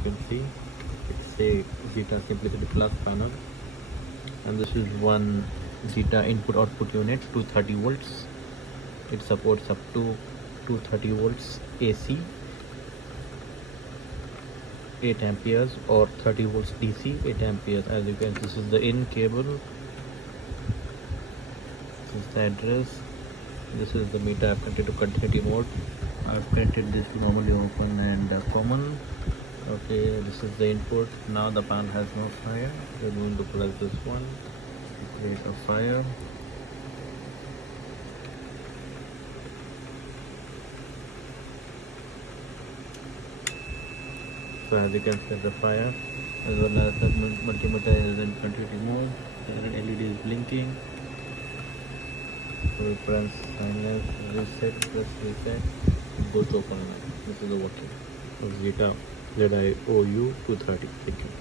can see it's a Zeta simplicity plus panel, and this is one Zeta input output unit, 230 volts. It supports up to 230 volts AC, 8 amperes, or 30 volts DC, 8 amperes. As you can see, this is the in cable, this is the address, this is the meter. I've connected to continuity mode. I've connected this to normally open and common. Okay, this is the input. Now the panel has no fire. We're going to press this one to create a fire. So as you can see, the fire, as well as the multimeter is in continuity mode. The LED is blinking. So we press silence, reset, press reset, it goes to open. This is the working of Zeta ZIOU 230. Thank you.